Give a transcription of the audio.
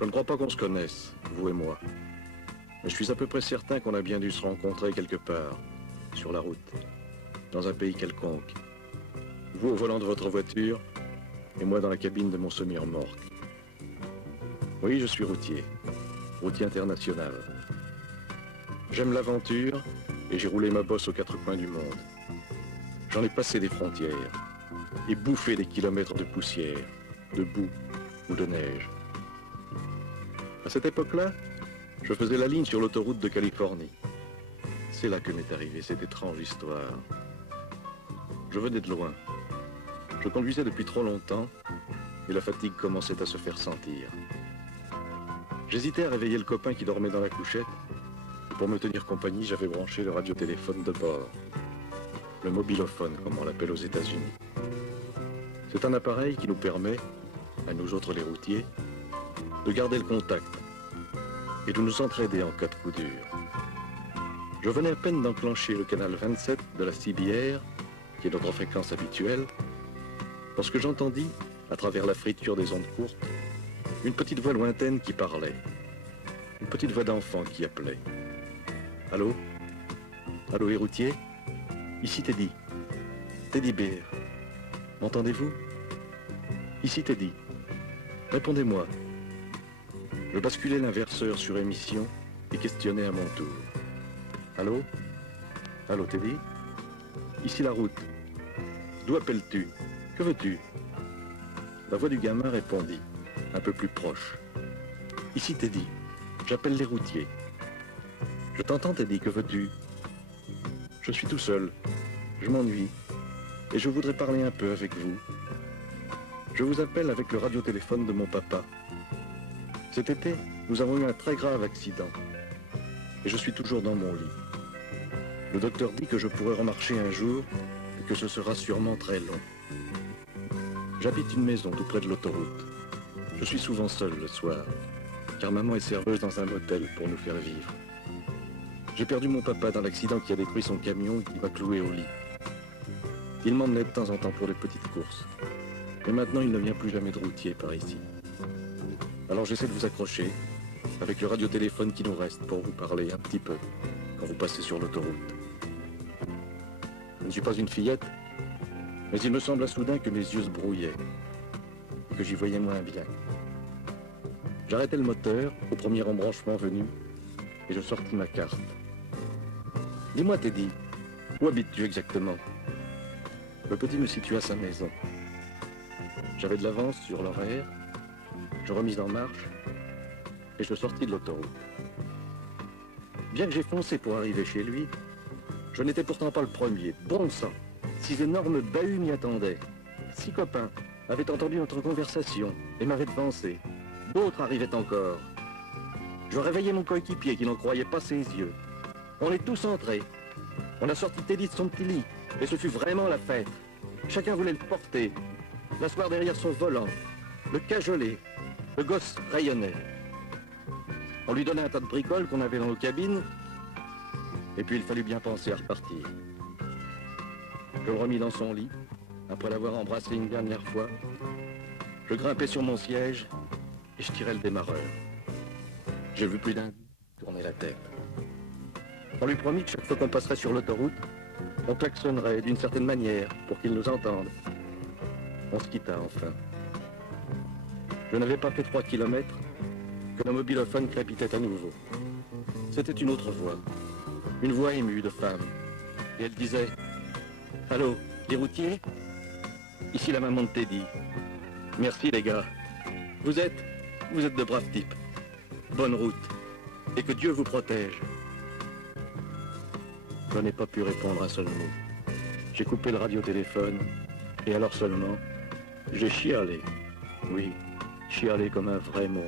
Je ne crois pas qu'on se connaisse, vous et moi. Mais je suis à peu près certain qu'on a bien dû se rencontrer quelque part, sur la route, dans un pays quelconque. Vous au volant de votre voiture, et moi dans la cabine de mon semi-remorque. Oui, je suis routier international. J'aime l'aventure, et j'ai roulé ma bosse aux quatre coins du monde. J'en ai passé des frontières, et bouffé des kilomètres de poussière, de boue ou de neige. À cette époque-là, je faisais la ligne sur l'autoroute de Californie. C'est là que m'est arrivée cette étrange histoire. Je venais de loin. Je conduisais depuis trop longtemps et la fatigue commençait à se faire sentir. J'hésitais à réveiller le copain qui dormait dans la couchette. Et pour me tenir compagnie, j'avais branché le radiotéléphone de bord. Le mobilophone, comme on l'appelle aux États-Unis. C'est un appareil qui nous permet, à nous autres les routiers, de garder le contact et de nous entraider en cas de coup dur. Je venais à peine d'enclencher le canal 27 de la CBR, qui est notre fréquence habituelle, lorsque j'entendis, à travers la friture des ondes courtes, une petite voix lointaine qui parlait. Une petite voix d'enfant qui appelait. Allô? Allô, les routiers? Ici Teddy. Teddy Bear. M'entendez-vous? Ici Teddy. Répondez-moi. Je basculais l'inverseur sur émission et questionnais à mon tour. Allô? Allô, Teddy? Ici la route. D'où appelles-tu? Que veux-tu? La voix du gamin répondit, un peu plus proche. Ici Teddy. J'appelle les routiers. Je t'entends, Teddy, que veux-tu? Je suis tout seul. Je m'ennuie. Et je voudrais parler un peu avec vous. Je vous appelle avec le radiotéléphone de mon papa. Cet été, nous avons eu un très grave accident. Et je suis toujours dans mon lit. Le docteur dit que je pourrai remarcher un jour et que ce sera sûrement très long. J'habite une maison tout près de l'autoroute. Je suis souvent seul le soir, car maman est serveuse dans un motel pour nous faire vivre. J'ai perdu mon papa dans l'accident qui a détruit son camion et qui m'a cloué au lit. Il m'emmenait de temps en temps pour des petites courses. Mais maintenant, il ne vient plus jamais de routier par ici. Alors j'essaie de vous accrocher, avec le radiotéléphone qui nous reste, pour vous parler un petit peu, quand vous passez sur l'autoroute. Je ne suis pas une fillette, mais il me sembla soudain que mes yeux se brouillaient, et que j'y voyais moins bien. J'arrêtai le moteur, au premier embranchement venu, et je sortis ma carte. Dis-moi, Teddy, où habites-tu exactement? Le petit me situa sa maison. J'avais de l'avance sur l'horaire, je remis en marche et je sortis de l'autoroute. Bien que j'ai foncé pour arriver chez lui, je n'étais pourtant pas le premier. Bon sang, 6 énormes bahuts m'y attendaient. 6 copains avaient entendu notre conversation et m'avaient devancé. D'autres arrivaient encore. Je réveillais mon coéquipier qui n'en croyait pas ses yeux. On est tous entrés. On a sorti Teddy de son petit lit et ce fut vraiment la fête. Chacun voulait le porter, l'asseoir derrière son volant, le cajoler. Le gosse rayonnait. On lui donnait un tas de bricoles qu'on avait dans nos cabines, et puis il fallut bien penser à repartir. Je le remis dans son lit, après l'avoir embrassé une dernière fois. Je grimpais sur mon siège et je tirais le démarreur. J'ai vu plus d'un tourner la tête. On lui promit que chaque fois qu'on passerait sur l'autoroute, on klaxonnerait d'une certaine manière pour qu'il nous entende. On se quitta enfin. Je n'avais pas fait 3 kilomètres que le mobilophone crépitait à nouveau. C'était une autre voix, une voix émue de femme. Et elle disait « Allô, les routiers? Ici la maman de Teddy. Merci les gars. Vous êtes de braves types. Bonne route. Et que Dieu vous protège. » Je n'ai pas pu répondre un seul mot. J'ai coupé le radiotéléphone et alors seulement, j'ai chialé. Oui, chialé comme un vrai môme.